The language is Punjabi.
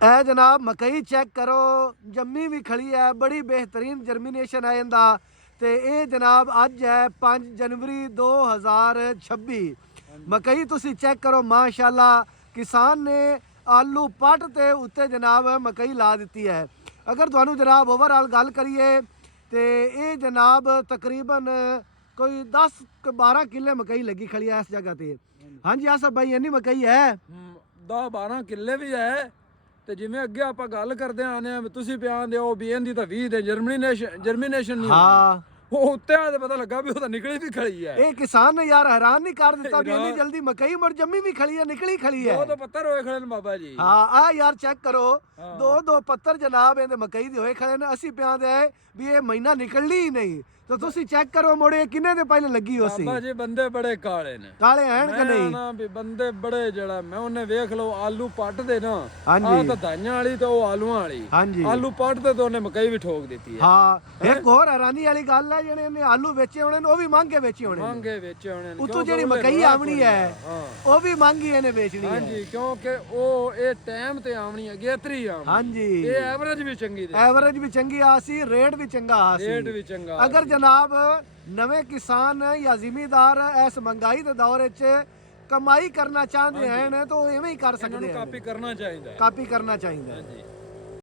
ਇਹ ਜਨਾਬ ਮਕਈ ਚੈੱਕ ਕਰੋ, ਜੰਮੀ ਵੀ ਖੜੀ ਹੈ, ਬੜੀ ਬਿਹਤਰੀਨ ਜਰਮੀਨੇਸ਼ਨ ਹੈ ਇਹਦਾ। ਤੇ ਇਹ ਜਨਾਬ ਅੱਜ ਹੈ 5 ਜਨਵਰੀ 2026। ਮਕਈ ਤੁਸੀਂ ਚੈੱਕ ਕਰੋ, ਮਾਸ਼ਾਅੱਲਾ ਕਿਸਾਨ ਨੇ ਆਲੂ ਪੱਟ ਤੇ ਉੱਤੇ ਜਨਾਬ ਮਕਈ ਲਾ ਦਿੱਤੀ ਹੈ। ਅਗਰ ਤੁਹਾਨੂੰ ਜਨਾਬ ਓਵਰਆਲ ਗੱਲ ਕਰੀਏ ਤੇ ਇਹ ਜਨਾਬ ਤਕਰੀਬਨ ਕੋਈ 10-12 ਕਿੱਲੇ ਮਕਈ ਲੱਗੀ ਖੜੀ ਹੈ ਇਸ ਜਗ੍ਹਾ ਤੇ। ਹਾਂਜੀ ਆਸਫ ਭਾਈ ਇੰਨੀ ਮਕਈ ਹੈ? 10-12 ਕਿੱਲੇ ਵੀ ਹੈ। ਤੇ ਜਿਵੇਂ ਅੱਗੇ ਆਪਾਂ ਗੱਲ ਕਰਦੇ ਆਨੇ ਆ, ਤੁਸੀਂ ਬਿਆਨ ਦਿਓ ਵੀ ਇਹਦੀ ਤਾਂ 20 ਦੇ ਜਰਮੀਨੇਸ਼ਨ ਨਹੀਂ ਹਾਂ ਉਹ ਉੱਤੇ ਆ ਤੇ ਪਤਾ ਲੱਗਾ ਵੀ ਉਹ ਤਾਂ ਨਿਕਲੀ ਵੀ ਖੜੀ ਹੈ। ਇਹ ਕਿਸਾਨ ਨੇ ਯਾਰ ਹੈਰਾਨ ਨਹੀਂ ਕਰ ਦਿੱਤਾ ਵੀ ਇੰਨੀ ਜਲਦੀ ਮਕਈ ਮਰ ਜੰਮੀ ਵੀ ਖੜੀ ਹੈ, ਨਿਕਲੀ ਖੜੀ ਹੈ। ਉਹ ਤਾਂ ਪੱਤਰ ਹੋਏ ਖੜੇ ਨੇ ਬਾਬਾ ਜੀ। ਹਾਂ ਆ ਯਾਰ ਚੈੱਕ ਕਰੋ, ਦੋ ਪੱਤਰ ਜਨਾਬ ਇਹਦੇ ਮਕਈ ਦੇ ਹੋਏ ਖੜੇ ਨੇ। ਅਸੀਂ ਪਿਆਂ ਦੇ ਵੀ ਇਹ ਮਹੀਨਾ ਨਿਕਲਣੀ ਹੀ ਨਹੀਂ। तो तुसी चेक करो मोड़े किन्ने दे पहले लगी हो सी? बाबा जी बंदे बड़े काले ने। काले हैं कि नहीं? ना भी बंदे बड़े जड़ा मैं उन्हें देख लो आलू पट दे ना। हां जी। आ तो दाइयां वाली तो वो आलूआं वाली। हां जी। आलू पट दे तो उन्हें मकई भी ठोक देती है। हां एक और हैरानी वाली गल है जेने ने आलू बेचे होने ओ भी महंगे बेचे होने। महंगे बेचे होने। उतो जेडी मकई आवनी है ओ भी महंगी इन्हें बेचनी है। हां जी क्योंकि ओ ए टाइम ते आवनी है गेतरी आवनी। हां जी। ये एवरेज भी चंगी दे। एवरेज भी चंगी आसी, रेट भी चंगा आसी। रेट भी चंगा। अगर जनाब नवे किसान या जिमीदार इस महंगाई के दौर च कमाई करना चाहते हैं तो इवें ही कर सकते हैं। कापी करना चाहिए। कापी करना चाहिए।